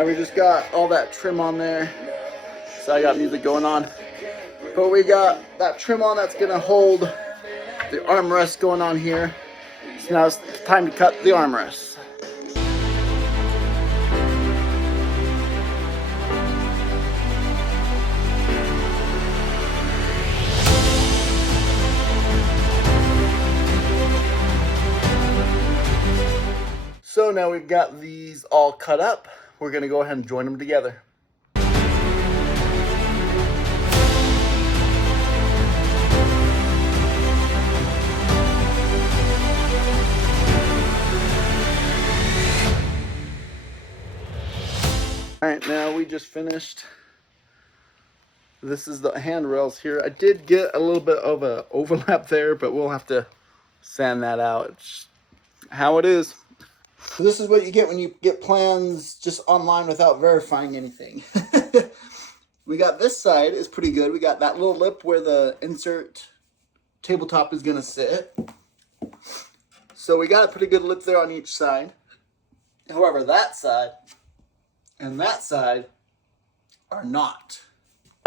Now we just got all that trim on there. So I got music going on. But we got that trim on that's gonna hold the armrest going on here. So now it's time to cut the armrest. So now we've got these all cut up. We're gonna go ahead and join them together. All right, now we just finished. This is the handrails here. I did get a little bit of a overlap there, but we'll have to sand that out. It's how it is. So this is what you get when you get plans just online without verifying anything. We got this side is pretty good. We got that little lip where the insert tabletop is gonna sit. So we got a pretty good lip there on each side. However, that side and that side are not.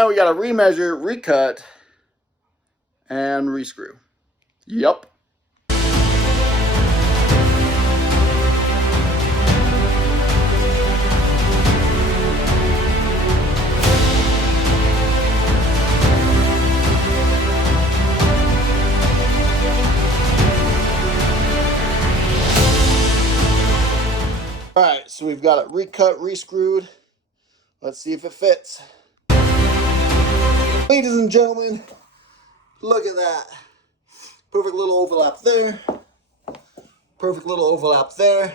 Now we gotta remeasure, recut, and rescrew. Yup. All right, so we've got it recut, rescrewed. Let's see if it fits. Ladies and gentlemen, look at that. Perfect little overlap there. Perfect little overlap there.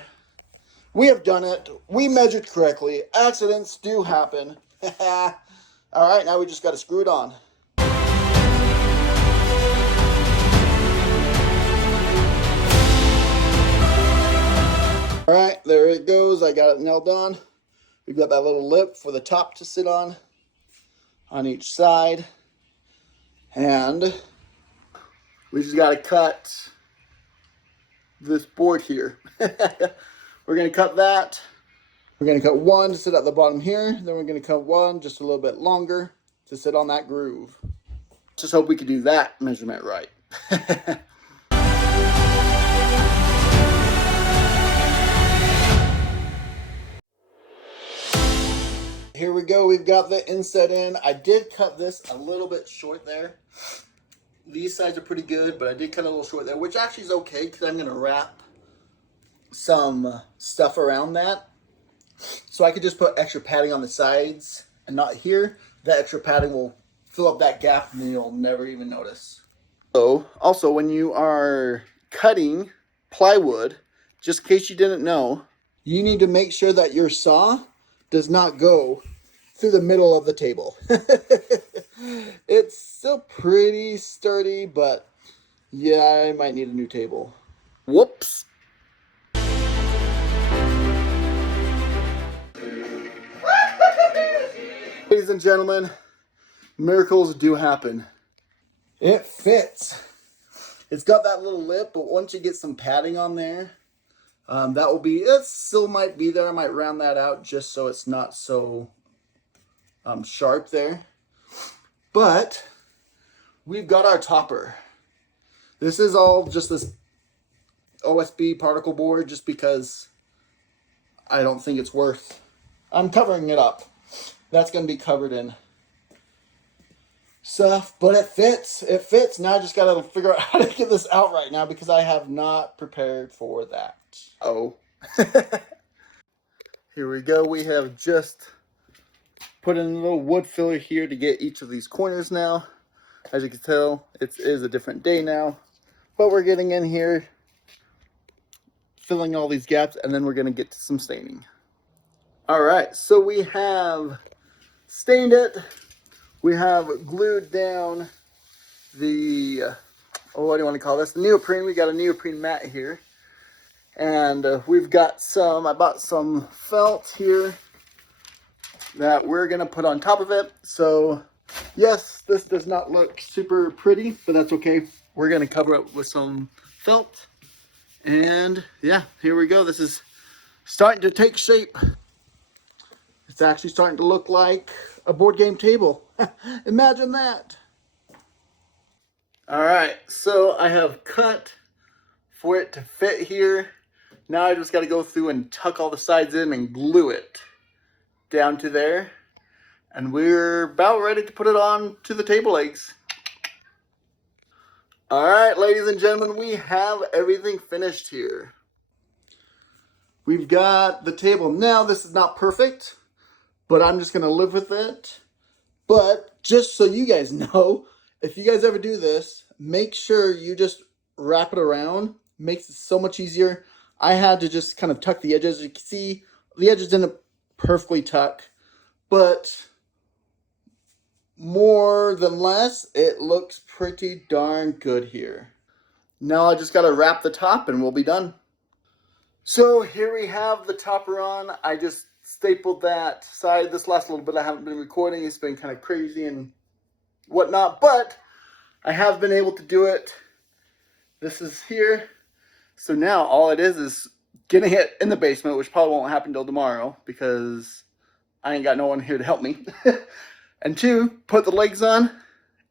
We have done it. We measured correctly. Accidents do happen. All right, now we just got to screw it on. All right, there it goes. I got it nailed on. We've got that little lip for the top to sit on each side. And we just got to cut this board here. We're going to cut that. We're going to cut one to sit at the bottom here. Then we're going to cut one just a little bit longer to sit on that groove. Just hope we can do that measurement right. Here we go. We've got the inset in. I did cut this a little bit short there. These sides are pretty good, but I did cut a little short there, which actually is okay because I'm going to wrap some stuff around that. So I could just put extra padding on the sides and not here. That extra padding will fill up that gap and you'll never even notice. So also when you are cutting plywood, just in case you didn't know, you need to make sure that your saw does not go through the middle of the table. It's still pretty sturdy, but yeah, I might need a new table. Whoops. Ladies and gentlemen, miracles do happen. It fits. It's got that little lip, but once you get some padding on there, that will be, it still might be there. I might round that out just so it's not so sharp there. But we've got our topper. This is all just this OSB particle board just because I don't think it's worth. I'm covering it up. That's going to be covered in stuff, but it fits. It fits. Now I just got to figure out how to get this out right now because I have not prepared for that. Oh. Here we go. We have just put in a little wood filler here to get each of these corners now. As you can tell, it is a different day now, but we're getting in here, filling all these gaps, and then we're going to get to some staining. All right, so we have stained it. We have glued down the, what do you want to call this? The neoprene. We got a neoprene mat here. And we've got I bought some felt here that we're going to put on top of it. So, yes, this does not look super pretty, but that's okay. We're going to cover it with some felt. And, yeah, here we go. This is starting to take shape. It's actually starting to look like a board game table. Imagine that. All right, so I have cut for it to fit here. Now I just got to go through and tuck all the sides in and glue it down to there. And we're about ready to put it on to the table legs. All right, ladies and gentlemen, we have everything finished here. We've got the table. Now, this is not perfect, but I'm just going to live with it. But just so you guys know, if you guys ever do this, make sure you just wrap it around. Makes it so much easier. I had to just kind of tuck the edges. You can see the edges didn't perfectly tuck, but more than less, it looks pretty darn good here. Now I just got to wrap the top and we'll be done. So here we have the topper on. I just stapled that side. This last little bit I haven't been recording. It's been kind of crazy and whatnot, but I have been able to do it. This is here. So now all it is getting it in the basement, which probably won't happen till tomorrow because I ain't got no one here to help me. And 2, put the legs on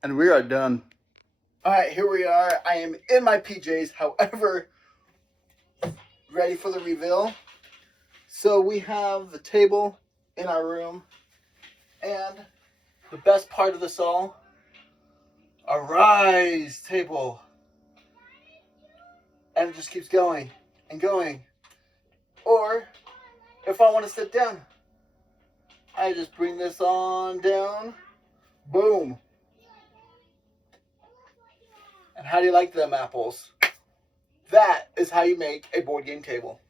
and we are done. All right, here we are. I am in my PJs, however, ready for the reveal. So we have the table in our room, and the best part of this all, a rise table. And it just keeps going and going. Or if I want to sit down, I just bring this on down. Boom. And how do you like them apples? That is how you make a board game table.